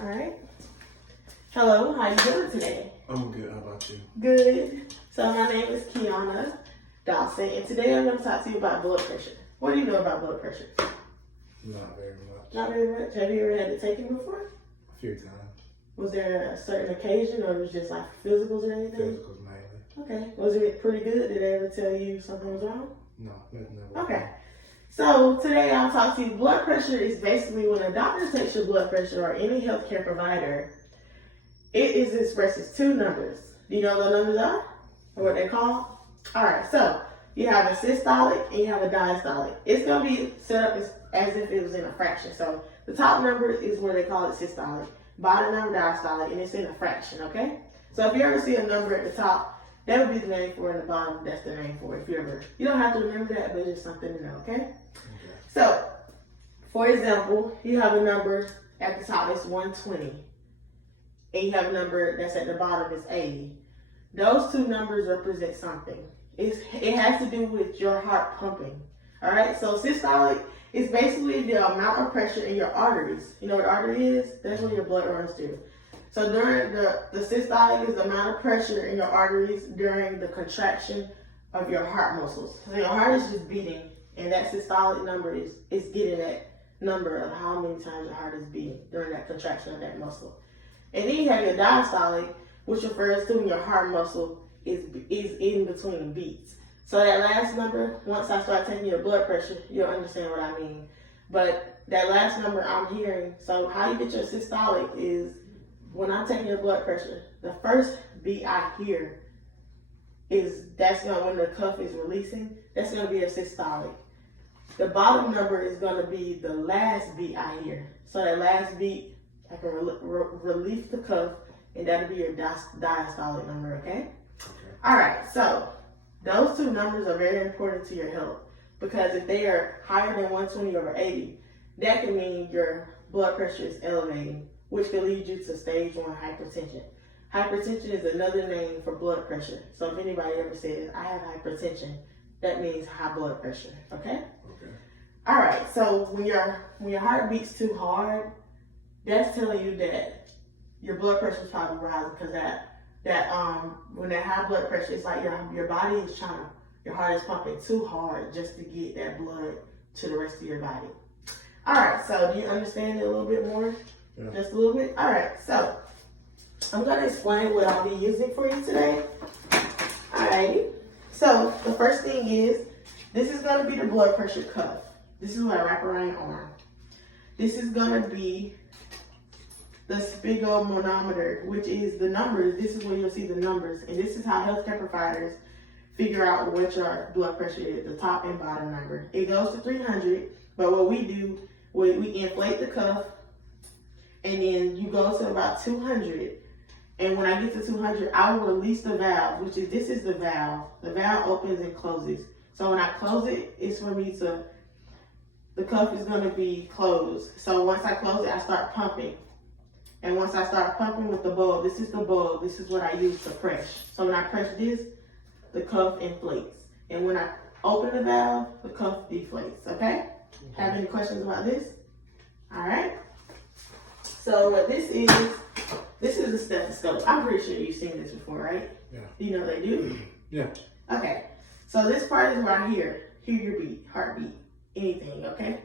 All right. Hello, how you doing today? I'm good. How about you? Good. So my name is Kiana Dawson, and today I'm going to talk to you about blood pressure. What do you know about blood pressure? Not very much. Not very much. Have you ever had it taken before? A few times. Was there a certain occasion, or it was just like physicals or anything? Physicals mainly. Okay. Was it pretty good? Did they ever tell you something was wrong? No, nothing ever. Okay. So today I'll talk to you. Blood pressure is basically when a doctor takes your blood pressure, or any healthcare provider, it is expressed as two numbers. Do you know what the numbers are? Or what they're called? Alright, so you have a systolic and you have a diastolic. It's going to be set up as if it was in a fraction. So the top number is where they call it systolic, bottom number diastolic, and it's in a fraction, okay? So if you ever see a number at the top, that would be the name for it, and the bottom, that's the name for it. If you ever, you don't have to remember that, but it's just something to know, okay? So, for example, you have a number at the top, it's 120. And you have a number that's at the bottom, it's 80. Those two numbers represent something. It has to do with your heart pumping. All right, so systolic is basically the amount of pressure in your arteries. You know what artery is? That's where your blood runs to. So during the systolic is the amount of pressure in your arteries during the contraction of your heart muscles. So your heart is just beating, and that systolic number is getting that number of how many times your heart is beating during that contraction of that muscle. And then you have your diastolic, which refers to when your heart muscle is in between beats. So that last number, once I start taking your blood pressure, you'll understand what I mean. But that last number I'm hearing, so how you get your systolic is when I'm taking your blood pressure, the first beat I hear when the cuff is releasing, that's gonna be a systolic. The bottom number is gonna be the last beat I hear. So that last beat, I can release the cuff, and that'll be your diastolic number, okay? All right, so those two numbers are very important to your health, because if they are higher than 120 over 80, that can mean your blood pressure is elevating, which can lead you to stage 1 hypertension. Hypertension is another name for blood pressure. So if anybody ever says, I have hypertension, that means high blood pressure, okay? Okay. All right, so when your heart beats too hard, that's telling you that your blood pressure is probably rising, because when that high blood pressure, it's like your body is your heart is pumping too hard just to get that blood to the rest of your body. All right, so do you understand it a little bit more? Yeah. Just a little bit? All right, so I'm going to explain what I'll be using for you today. All right, so the first thing is, this is going to be the blood pressure cuff. This is what I wrap around your arm. This is going to be the sphygmomanometer, which is the numbers. This is where you'll see the numbers, and this is how healthcare providers figure out what your blood pressure is, the top and bottom number. It goes to 300, but what we do, we inflate the cuff, and then you go to about 200, and when I get to 200, I will release the valve, this is the valve. The valve opens and closes. So when I close it, it's for me to, the cuff is going to be closed. So once I close it, I start pumping. And once I start pumping with the bulb, this is the bulb, this is what I use to press. So when I press this, the cuff inflates. And when I open the valve, the cuff deflates, okay? Have any questions about this? All right. So what this is a stethoscope. I'm pretty sure you've seen this before, right? Yeah. You know they do? Yeah. Okay. So this part is where I hear your beat, heartbeat, anything, okay?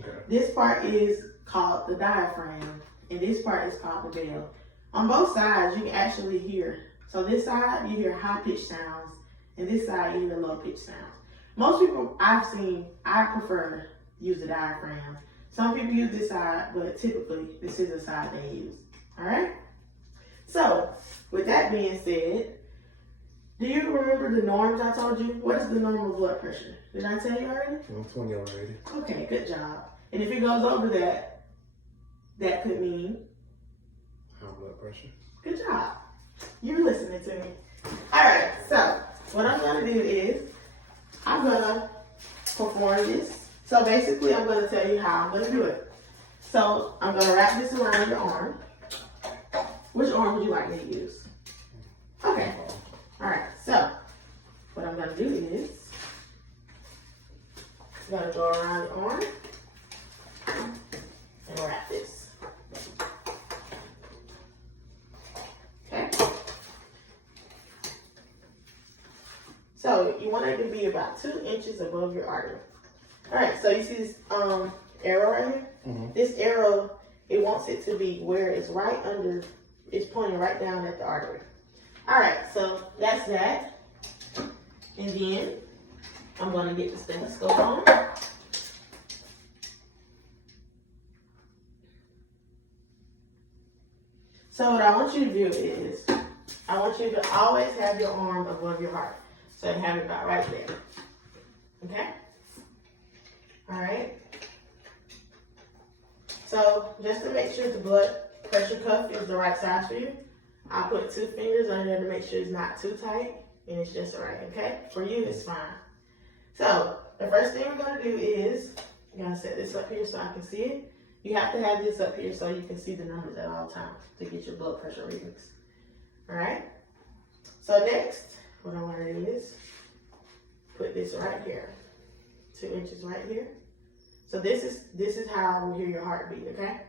Okay. This part is called the diaphragm, and this part is called the bell. On both sides, you can actually hear. So this side, you hear high-pitched sounds, and this side, you hear low-pitched sounds. Most people I've seen, I prefer use the diaphragm. Some people use this side, but typically, this is the side they use. All right? So, with that being said, do you remember the norms I told you? What is the normal blood pressure? Did I tell you already? 120 over 80. Okay, good job. And if it goes over that, that could mean High blood pressure. good job. You're listening to me. All right, so what I'm going to do is I'm going to perform this. So basically, I'm going to tell you how I'm going to do it. So I'm going to wrap this around your arm. Which arm would you like me to use? Okay. All right, so what I'm going to do is I'm going to go around your arm and wrap this. be about 2 inches above your artery. All right, so you see this arrow right here? Mm-hmm. This arrow, it wants it to be where it's right under, it's pointing right down at the artery. All right, so that's that. And then I'm going to get the stethoscope on. So what I want you to do is, I want you to always have your arm above your heart. So have it about right there. Okay? All right. So just to make sure the blood pressure cuff is the right size for you, I'll put 2 fingers under there to make sure it's not too tight and it's just right, okay? For you, it's fine. So the first thing we're gonna do is, I'm gonna set this up here so I can see it. You have to have this up here so you can see the numbers at all times to get your blood pressure readings. All right? So next, what I wanna do is put this right here, 2 inches right here. So this is how I will hear your heartbeat, okay?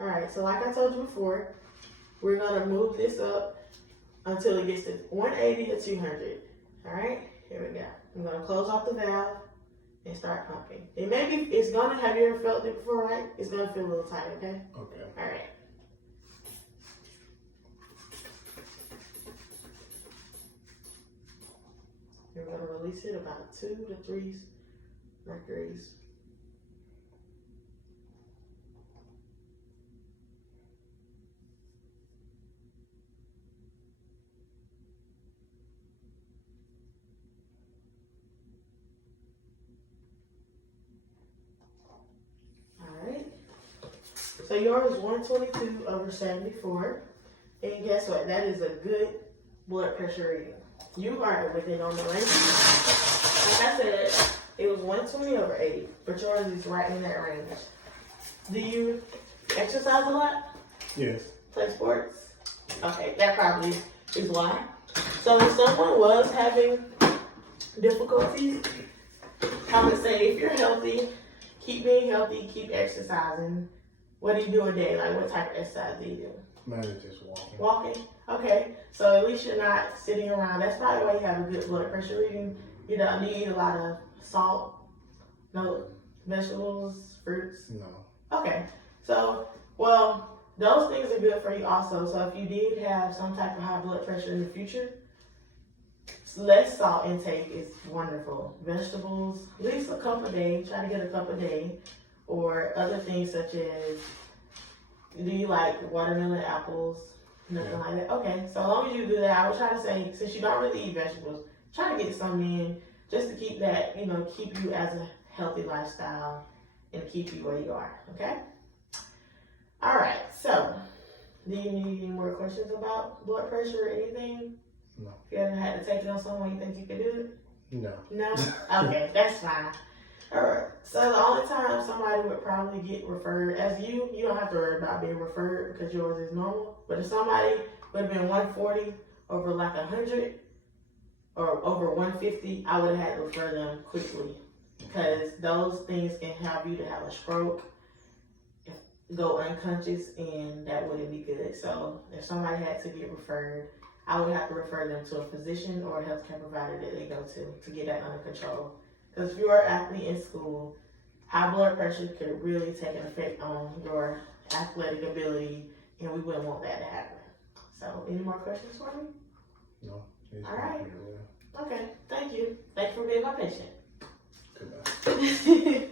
All right, so like I told you before, we're gonna move this up until it gets to 180 or 200. All right, here we go. I'm gonna close off the valve and start pumping. It maybe it's gonna, have you ever felt it before, right? It's gonna feel a little tight, okay? Okay. All right. You're gonna release it about 2 to 3 mercuries. So yours is 122 over 74. And guess what? That is a good blood pressure reading. You are within normal range. Like I said, it was 120 over 80, but yours is right in that range. Do you exercise a lot? Yes. Play sports? Okay, that probably is why. So if someone was having difficulties, I would say if you're healthy, keep being healthy, keep exercising. What do you do a day? Like, what type of exercise do you do? Mainly just walking. Walking? Okay. So at least you're not sitting around. That's probably why you have a good blood pressure reading. You don't eat a lot of salt, no vegetables, fruits. No. Okay. So, well, those things are good for you also. So if you did have some type of high blood pressure in the future, less salt intake is wonderful. Vegetables, at least a cup a day. Try to get a cup a day. Or other things such as, do you like watermelon, apples, nothing like that? Okay, so as long as you do that, I would try to say, since you don't really eat vegetables, try to get some in just to keep that, keep you as a healthy lifestyle and keep you where you are, okay? All right, so do you need any more questions about blood pressure or anything? No. If you ever had to take it on someone, you think you could do it? No. No? Okay, that's fine. All right, so the only time somebody would probably get referred, as you don't have to worry about being referred because yours is normal. But if somebody would have been 140 over like 100 or over 150, I would have had to refer them quickly because those things can have you to have a stroke, go unconscious, and that wouldn't be good. So if somebody had to get referred, I would have to refer them to a physician or a healthcare provider that they go to get that under control. Because if you're an athlete in school, high blood pressure could really take an effect on your athletic ability, and we wouldn't want that to happen. So, any more questions for me? No. All right. Well. Okay, thank you. Thanks for being my patient. Goodbye.